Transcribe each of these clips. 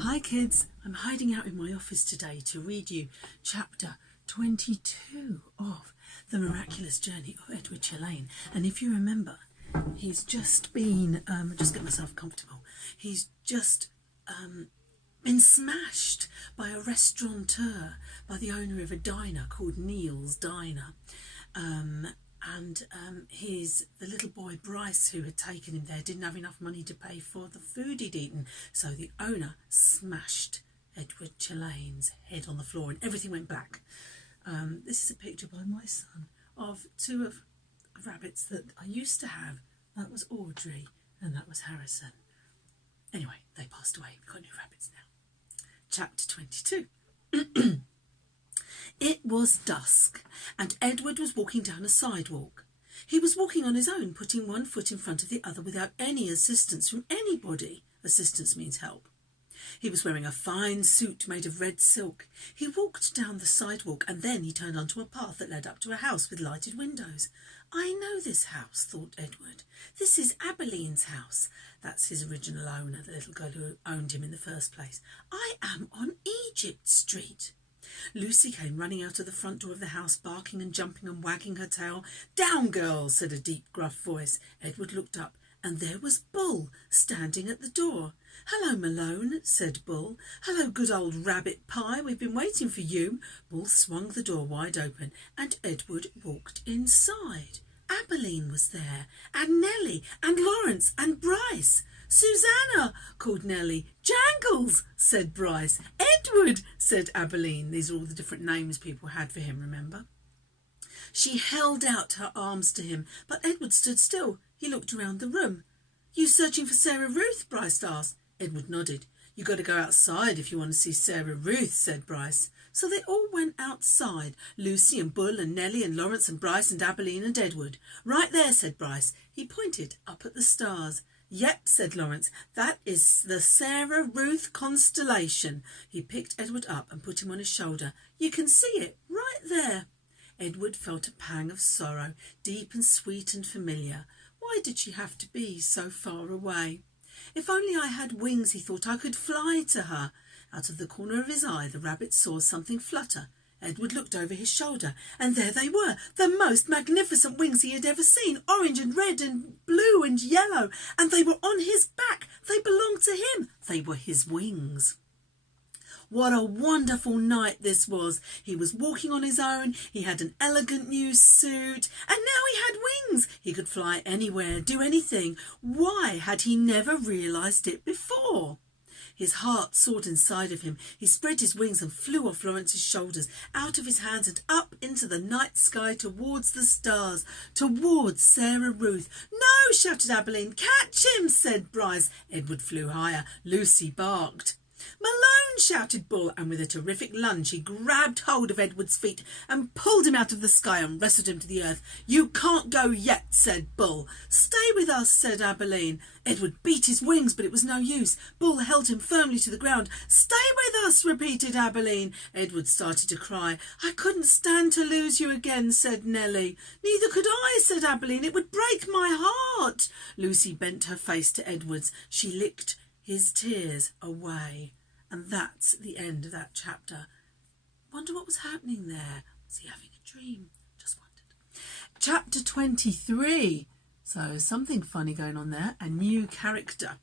Hi kids, I'm hiding out in my office today to read you chapter 22 of The Miraculous Journey of Edward Tulane. And if you remember, he's just been, just get myself comfortable, he's just been smashed by a restaurateur, by the owner of a diner called Neil's Diner. The little boy Bryce, who had taken him there, didn't have enough money to pay for the food he'd eaten, so the owner smashed Edward Tulane's head on the floor and everything went black. This is a picture by my son of two of rabbits that I used to have. That was Audrey and that was Harrison. Anyway, they passed away. We've got new rabbits now. Chapter 22. It was dusk, and Edward was walking down a sidewalk. He was walking on his own, putting one foot in front of the other without any assistance from anybody. Assistance means help. He was wearing a fine suit made of red silk. He walked down the sidewalk, and then he turned onto a path that led up to a house with lighted windows. I know this house, thought Edward. This is Abeline's house. That's his original owner, the little girl who owned him in the first place. I am on Egypt Street. Lucy came running out of the front door of the house, barking and jumping and wagging her tail. "Down, girls," said a deep, gruff voice. Edward looked up, and there was Bull standing at the door. "Hello, Malone," said Bull. "Hello, good old Rabbit Pie. We've been waiting for you." Bull swung the door wide open, and Edward walked inside. Abeline was there, and Nellie, and Lawrence, and Bryce. "Susanna," called Nellie. "Jangles," said Bryce. "Edward," said Abeline. These are all the different names people had for him, remember? She held out her arms to him, but Edward stood still. He looked around the room. "You searching for Sarah Ruth?" Bryce asked. Edward nodded. "You got to go outside if you want to see Sarah Ruth," said Bryce. So they all went outside, Lucy and Bull and Nellie and Lawrence and Bryce and Abeline and Edward. "Right there," said Bryce. He pointed up at the stars. "Yep," said Lawrence, "that is the Sarah Ruth constellation." He picked Edward up and put him on his shoulder. "You can see it right there." Edward felt a pang of sorrow, deep and sweet and familiar. Why did she have to be so far away? If only I had wings, he thought, I could fly to her. Out of the corner of his eye, the rabbit saw something flutter. Edward looked over his shoulder, and there they were, the most magnificent wings he had ever seen, orange and red and blue and yellow, and they were on his back. They belonged to him. They were his wings. What a wonderful night this was. He was walking on his own, he had an elegant new suit, and now he had wings. He could fly anywhere, do anything. Why had he never realised it before? His heart soared inside of him. He spread his wings and flew off Lawrence's shoulders, out of his hands and up into the night sky towards the stars, towards Sarah Ruth. "No!" shouted Abeline. "Catch him!" said Bryce. Edward flew higher. Lucy barked. "Malone!" shouted Bull, and with a terrific lunge he grabbed hold of Edward's feet and pulled him out of the sky and wrestled him to the earth. "You can't go yet," said Bull. "Stay with us," said Abeline. Edward beat his wings, but it was no use. Bull held him firmly to the ground. "Stay with us," repeated Abeline. Edward started to cry. "I couldn't stand to lose you again," said Nellie. "Neither could I," said Abeline. "It would break my heart." Lucy bent her face to Edward's. She licked his tears away. And that's the end of that chapter. Wonder what was happening there. Was he having a dream? Just wondered. Chapter 23. So something funny going on there. A new character.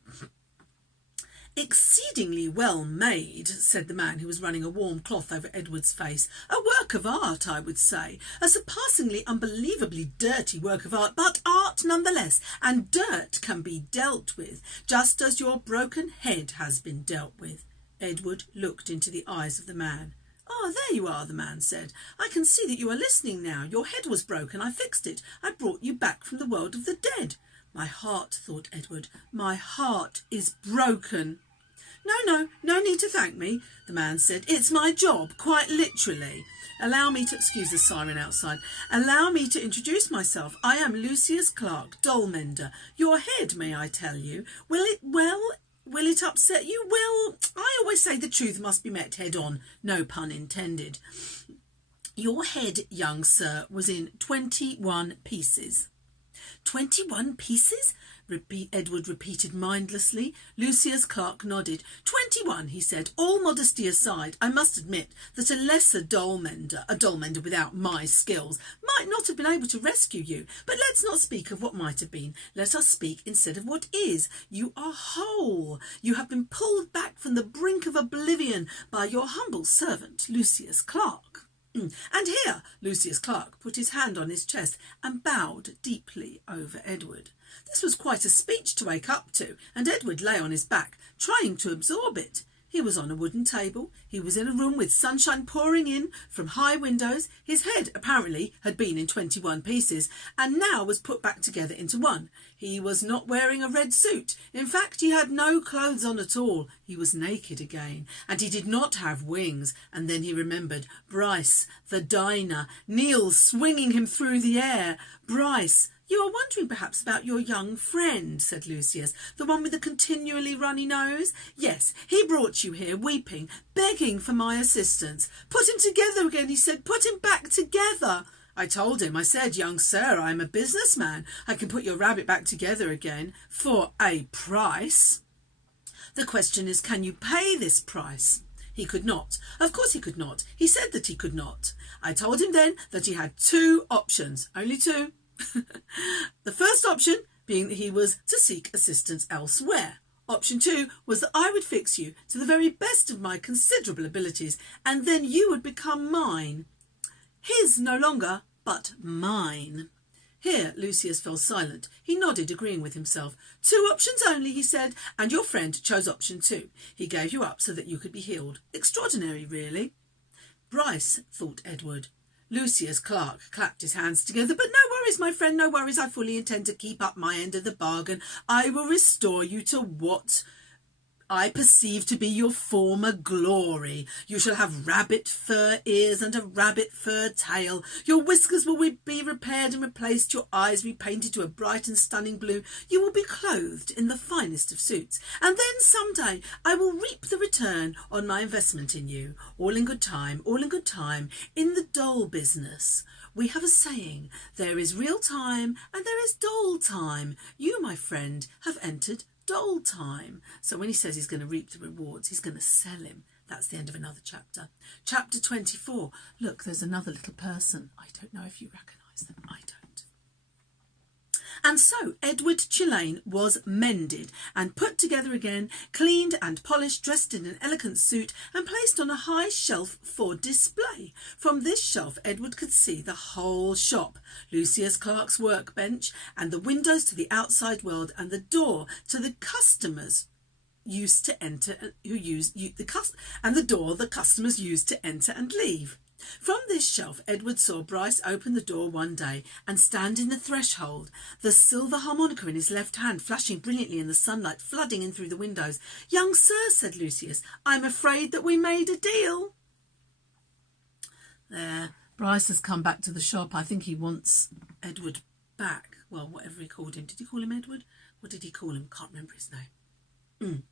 "Exceedingly well made," said the man who was running a warm cloth over Edward's face. "A work of art, I would say. A surpassingly, unbelievably dirty work of art, but art nonetheless, and dirt can be dealt with, just as your broken head has been dealt with." Edward looked into the eyes of the man. "Ah, there you are," the man said. "I can see that you are listening now. Your head was broken. I fixed it. I brought you back from the world of the dead." "My heart," thought Edward, "my heart is broken." No need to thank me," the man said. "It's my job, quite literally. Allow me to," excuse the siren outside, "allow me to introduce myself. I am Lucius Clark, doll mender. Your head, may I tell you? Will it upset you? Well, I always say the truth must be met head on. No pun intended. Your head, young sir, was in 21 pieces. 21 pieces? Edward repeated mindlessly. Lucius Clark nodded. 21, he said. All modesty aside, I must admit that a lesser a doll mender without my skills, might not have been able to rescue you. But let's not speak of what might have been. Let us speak instead of what is. You are whole. You have been pulled back from the brink of oblivion by your humble servant, Lucius Clark. And here, Lucius Clark put his hand on his chest and bowed deeply over Edward. This was quite a speech to wake up to, and Edward lay on his back, trying to absorb it. He was on a wooden table. He was in a room with sunshine pouring in from high windows. His head apparently had been in 21 pieces and now was put back together into one. He was not wearing a red suit. In fact, he had no clothes on at all. He was naked again, and he did not have wings. And then he remembered Bryce, the diner, Neil swinging him through the air. Bryce, you are wondering perhaps about your young friend, said Lucius, the one with the continually runny nose? Yes, he brought you here weeping, begging for my assistance. Put him together again, he said. Put him back together. I told him, I said, young sir, I am a businessman. I can put your rabbit back together again for a price. The question is, can you pay this price? He could not. Of course he could not. He said that he could not. I told him then that he had two options, only two. The first option being that he was to seek assistance elsewhere. Option 2 was that I would fix you to the very best of my considerable abilities, and then you would become mine. His no longer, but mine. Here Lucius fell silent. He nodded, agreeing with himself. 2 options only, he said, and your friend chose option 2. He gave you up so that you could be healed. Extraordinary, really. Bryce, thought Edward. Lucius Clark clapped his hands together. But no worries, my friend, no worries. I fully intend to keep up my end of the bargain. I will restore you to what I perceive to be your former glory. You shall have rabbit fur ears and a rabbit fur tail. Your whiskers will be repaired and replaced, your eyes repainted to a bright and stunning blue. You will be clothed in the finest of suits. And then some day I will reap the return on my investment in you. All in good time, all in good time, in the doll business. We have a saying, there is real time and there is doll time. You, my friend, have entered doll time. So when he says he's going to reap the rewards, he's going to sell him. That's the end of another chapter. Chapter 24. Look, there's another little person. I don't know if you recognise them. I don't. And so Edward Tulane was mended and put together again, cleaned and polished, dressed in an elegant suit and placed on a high shelf for display. From this shelf Edward could see the whole shop, Lucius Clark's workbench and the windows to the outside world and the door to the customers used to enter, and the door the customers used to enter and leave. From this shelf Edward saw Bryce open the door one day and stand in the threshold, the silver harmonica in his left hand flashing brilliantly in the sunlight flooding in through the windows. Young sir, said Lucius, I'm afraid that we made a deal. There, Bryce has come back to the shop. I think he wants Edward back. Well, whatever he called him. Did he call him Edward? What did he call him? Can't remember his name.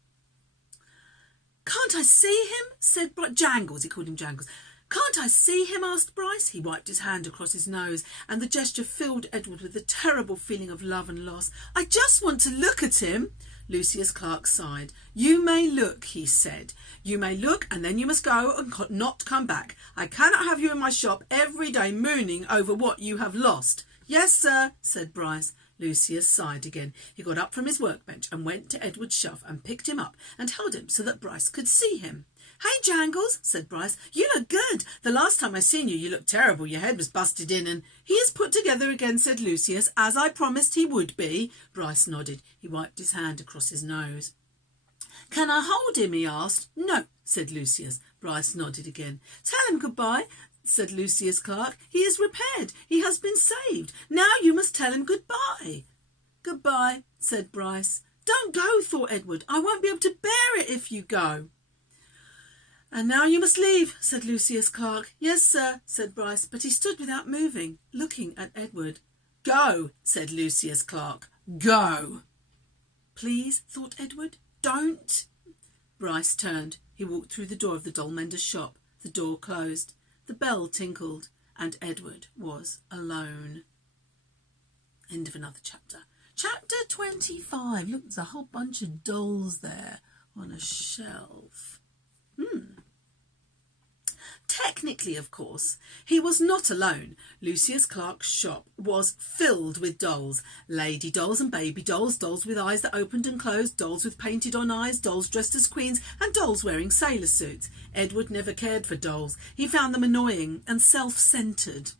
Can't I see him? Said Bryce. Jangles, he called him Jangles. Can't I see him? Asked Bryce. He wiped his hand across his nose, and the gesture filled Edward with a terrible feeling of love and loss. I just want to look at him. Lucius Clark sighed. You may look, he said. You may look, and then you must go and not come back. I cannot have you in my shop every day mooning over what you have lost. Yes, sir, said Bryce. Lucius sighed again. He got up from his workbench and went to Edward's shelf and picked him up and held him so that Bryce could see him. Hey, Jangles, said Bryce, you look good. The last time I seen you, you looked terrible. Your head was busted in and... He is put together again, said Lucius, as I promised he would be. Bryce nodded. He wiped his hand across his nose. Can I hold him? He asked. No, said Lucius. Bryce nodded again. Tell him goodbye, said Lucius Clark. He is repaired. He has been saved. Now you must tell him goodbye. Goodbye, said Bryce. Don't go, thought Edward. I won't be able to bear it if you go. And now you must leave, said Lucius Clark. Yes, sir, said Bryce, but he stood without moving, looking at Edward. Go, said Lucius Clark. Go. Please, thought Edward, don't. Bryce turned. He walked through the door of the doll mender's shop. The door closed. The bell tinkled, and Edward was alone. End of another chapter. Chapter 25. Look, there's a whole bunch of dolls there on a shelf. Technically, of course, he was not alone. Lucius Clark's shop was filled with dolls. Lady dolls and baby dolls, dolls with eyes that opened and closed, dolls with painted on eyes, dolls dressed as queens, and dolls wearing sailor suits. Edward never cared for dolls. He found them annoying and self-centred.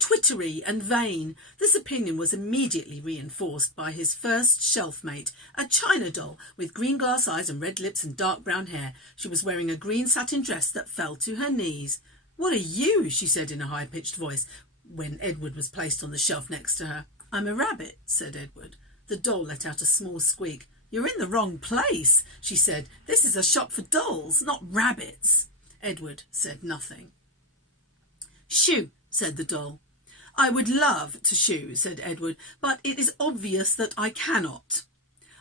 Twittery and vain. This opinion was immediately reinforced by his first shelf-mate, a china doll with green glass eyes and red lips and dark brown hair. She was wearing a green satin dress that fell to her knees. "What are you?" she said in a high-pitched voice when Edward was placed on the shelf next to her. "I'm a rabbit," said Edward. The doll let out a small squeak. "You're in the wrong place," she said. "This is a shop for dolls, not rabbits." Edward said nothing. "Shoo," said the doll. "I would love to shoo," said Edward, "but it is obvious that I cannot."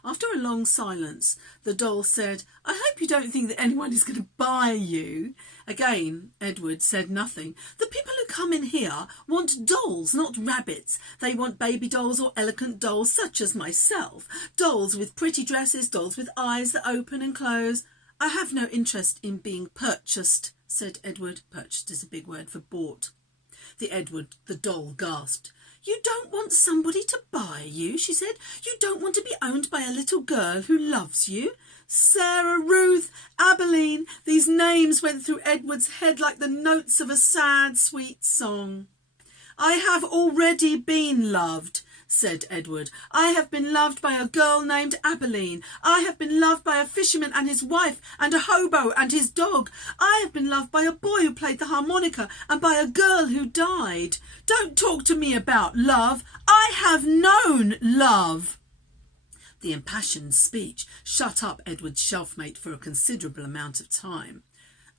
After a long silence, the doll said, "I hope you don't think that anyone is going to buy you." Again, Edward said nothing. "The people who come in here want dolls, not rabbits. They want baby dolls or elegant dolls, such as myself. Dolls with pretty dresses, dolls with eyes that open and close." "I have no interest in being purchased," said Edward. Purchased is a big word for bought. The doll gasped. "You don't want somebody to buy you," she said. "You don't want to be owned by a little girl who loves you." Sarah, Ruth, Abilene, these names went through Edward's head like the notes of a sad, sweet song. "I have already been loved," said Edward. "I have been loved by a girl named Abilene. I have been loved by a fisherman and his wife and a hobo and his dog. I have been loved by a boy who played the harmonica and by a girl who died. Don't talk to me about love. I have known love." The impassioned speech shut up Edward's shelfmate for a considerable amount of time.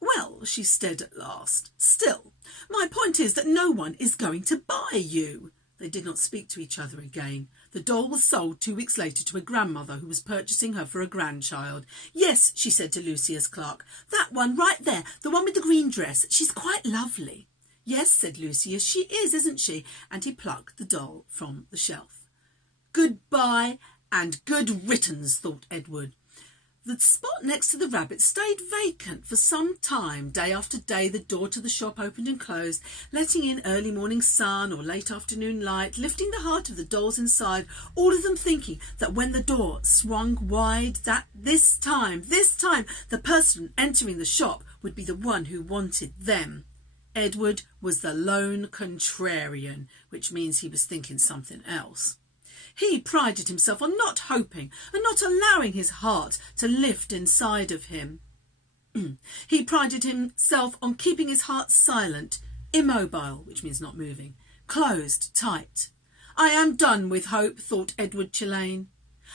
"Well," she said at last, "still, my point is that no one is going to buy you." They did not speak to each other again. The doll was sold 2 weeks later to a grandmother who was purchasing her for a grandchild. "Yes," she said to Lucius Clark, "that one right there, the one with the green dress. She's quite lovely." "Yes," said Lucius, "she is, isn't she?" And he plucked the doll from the shelf. "Goodbye and good riddance," thought Edward. The spot next to the rabbit stayed vacant for some time. Day after day the door to the shop opened and closed, letting in early morning sun or late afternoon light, lifting the heart of the dolls inside, all of them thinking that when the door swung wide, that this time, the person entering the shop would be the one who wanted them. Edward was the lone contrarian, which means he was thinking something else. He prided himself on not hoping and not allowing his heart to lift inside of him. He prided himself on keeping his heart silent, immobile, which means not moving, closed tight. "I am done with hope," thought Edward Tulane.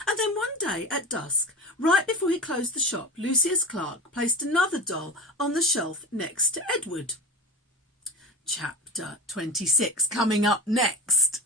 And then one day at dusk, right before he closed the shop, Lucius Clark placed another doll on the shelf next to Edward. Chapter 26 coming up next.